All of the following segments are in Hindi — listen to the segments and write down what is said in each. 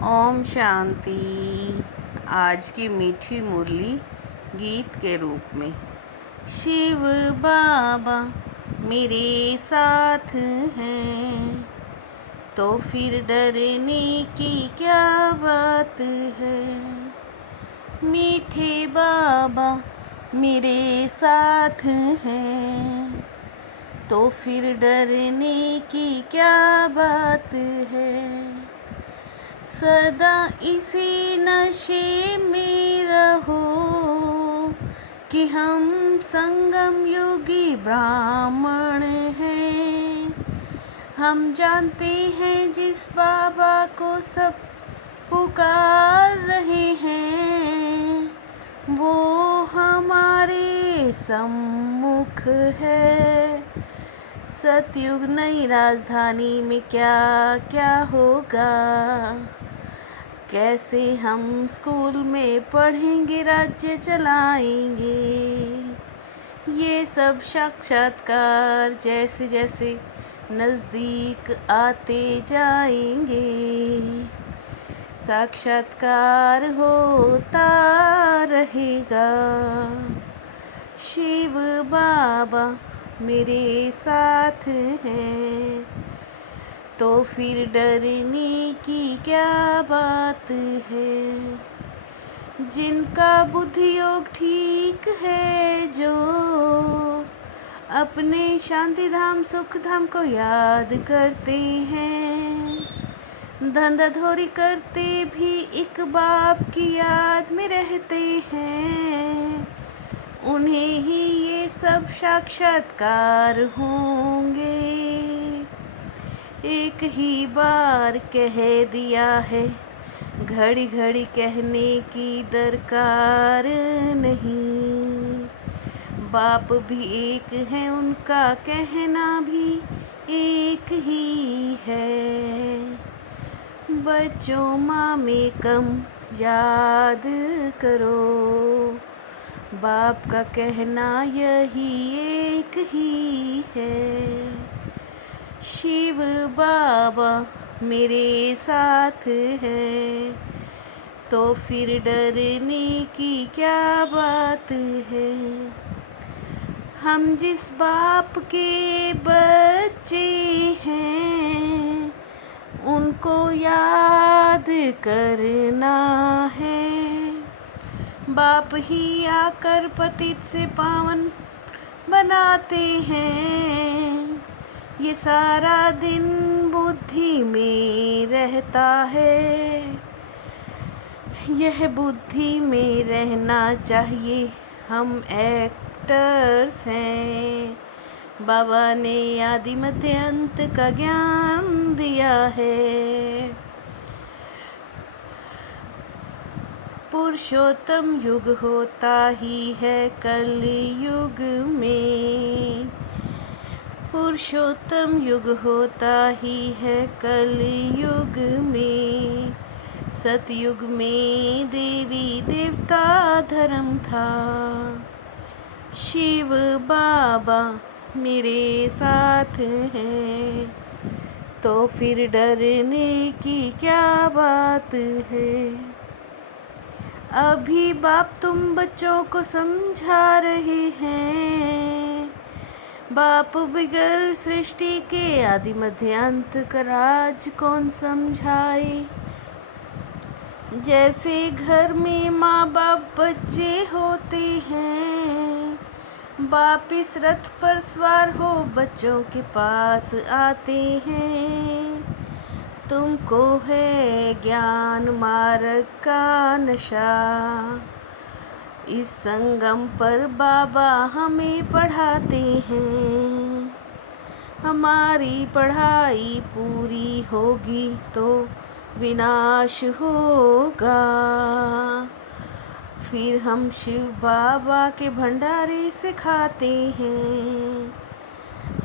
ओम शांति। आज की मीठी मुरली गीत के रूप में। शिव बाबा मेरे साथ हैं, तो फिर डरने की क्या बात है। मीठे बाबा मेरे साथ हैं, तो फिर डरने की क्या बात है। सदा इसी नशे में रहो कि हम संगम योगी ब्राह्मण हैं। हम जानते हैं जिस बाबा को सब पुकार रहे हैं, वो हमारे सम्मुख है। सतयुग नई राजधानी में क्या क्या होगा, कैसे हम स्कूल में पढ़ेंगे, राज्य चलाएंगे। ये सब साक्षात्कार जैसे जैसे नज़दीक आते जाएंगे, साक्षात्कार होता रहेगा। शिव बाबा मेरे साथ हैं, तो फिर डरने की क्या बात है। जिनका बुद्धि योग ठीक है, जो अपने शांति धाम सुख धाम को याद करते हैं, धंधा धोरी करते भी एक बाप की याद में रहते हैं, उन्हें ही ये सब साक्षात्कार होंगे। एक ही बार कह दिया है, घड़ी घड़ी कहने की दरकार नहीं। बाप भी एक है, उनका कहना भी एक ही है। बच्चों माँ में कम याद करो, बाप का कहना यही एक ही है। शिव बाबा मेरे साथ हैं, तो फिर डरने की क्या बात है। हम जिस बाप के बच्चे हैं, उनको याद करना है। बाप ही आकर पतित से पावन बनाते हैं, ये सारा दिन बुद्धि में रहता है। यह बुद्धि में रहना चाहिए, हम एक्टर्स हैं। बाबा ने आदि मध्य अंत का ज्ञान दिया है। पुरुषोत्तम युग होता ही है कलयुग में, पुरुषोत्तम युग होता ही है कलयुग में। सतयुग में देवी देवता धर्म था। शिव बाबा मेरे साथ हैं, तो फिर डरने की क्या बात है। अभी बाप तुम बच्चों को समझा रहे हैं, बाप बिगर सृष्टि के आदि मध्य अंत का राज कौन समझाए। जैसे घर में माँ बाप बच्चे होते हैं, बाप इस रथ पर सवार हो बच्चों के पास आते हैं। तुमको है ज्ञान मार्ग का नशा, इस संगम पर बाबा हमें पढ़ाते हैं। हमारी पढ़ाई पूरी होगी तो विनाश होगा, फिर हम शिव बाबा के भंडारे से खाते हैं।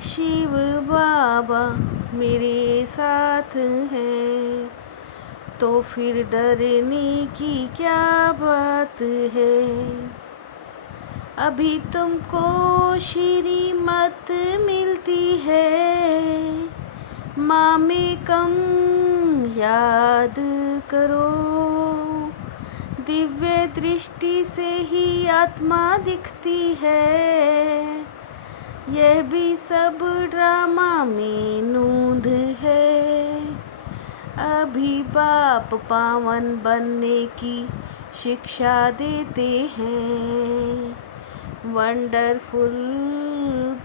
शिव बाबा मेरे साथ हैं, तो फिर डरने की क्या बात है। अभी तुमको श्रीमत मिलती है, माँ में कम याद करो। दिव्य दृष्टि से ही आत्मा दिखती है, यह भी सब ड्रामा में नूंद है। अभी बाप पावन बनने की शिक्षा देते हैं, वंडरफुल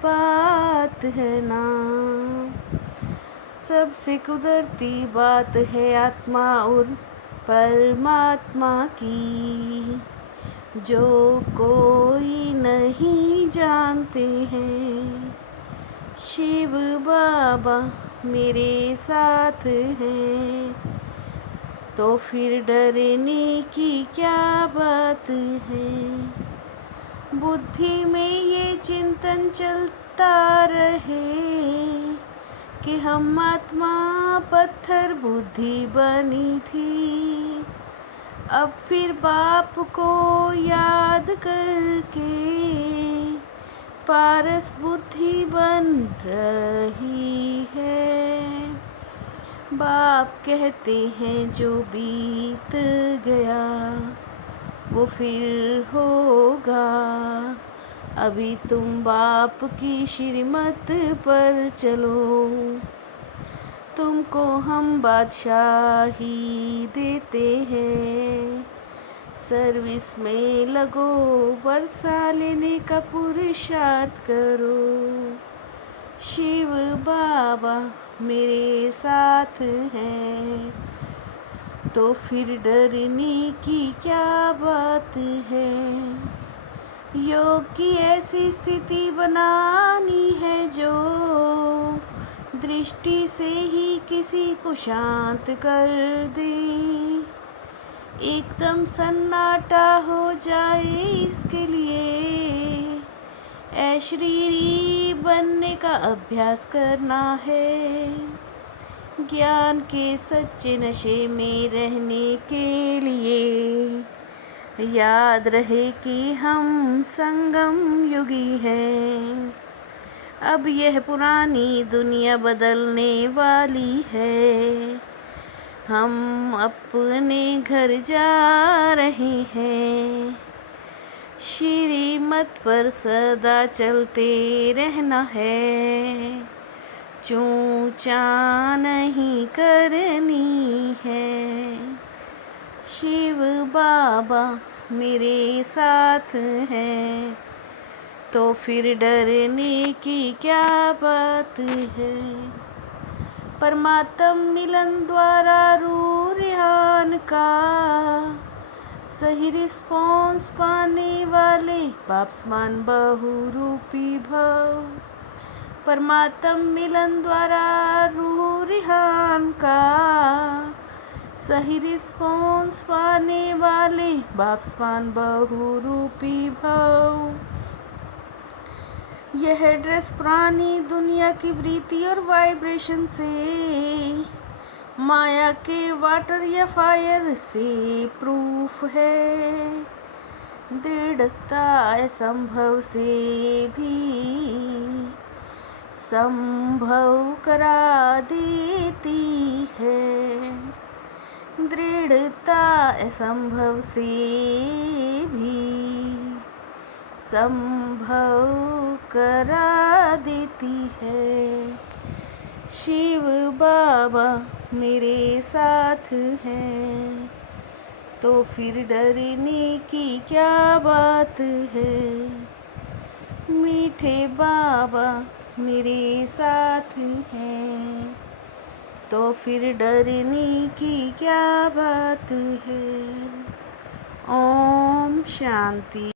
बात है ना। सबसे कुदरती बात है आत्मा और परमात्मा की, जो कोई नहीं जानते हैं। शिव बाबा मेरे साथ हैं, तो फिर डरने की क्या बात है। बुद्धि में ये चिंतन चलता रहे कि हम आत्मा पत्थर बुद्धि बनी थी। अब फिर बाप को याद करके पारस बुद्धि बन रही है। बाप कहते हैं जो बीत गया वो फिर होगा। अभी तुम बाप की श्रीमत पर चलो, तुमको हम बादशाही देते हैं। सर्विस में लगो, वर्षा लेने का पुरुषार्थ करो। शिव बाबा मेरे साथ हैं, तो फिर डरने की क्या बात है। योग की ऐसी स्थिति बनानी है जो दृष्टि से ही किसी को शांत कर दे। एकदम सन्नाटा हो जाए, इसके लिए अशरीरी बनने का अभ्यास करना है। ज्ञान के सच्चे नशे में रहने के लिए याद रहे कि हम संगम युगी हैं। अब यह पुरानी दुनिया बदलने वाली है। हम अपने घर जा रहे हैं। श्रीमत पर सदा चलते रहना है, चूचा नहीं करनी है। शिव बाबा मेरे साथ हैं, तो फिर डरने की क्या बात है। परमात्म मिलन द्वारा रूहान का सही रिस्पॉन्स पाने वाले बाप्समान बहुरूपी भव। परमात्म मिलन द्वारा रूहान का सही रिस्पॉन्स पाने वाले बाप्समान बहुरूपी भव। यह ड्रेस पुरानी दुनिया की वृत्ति और वाइब्रेशन से, माया के वाटर या फायर से प्रूफ है। दृढ़ता असंभव से भी संभव करा देती है। दृढ़ता असंभव से भी संभव करा देती है। शिव बाबा मेरे साथ हैं, तो फिर डरने की क्या बात है। मीठे बाबा मेरे साथ हैं, तो फिर डरने की क्या बात है। ओम शांति।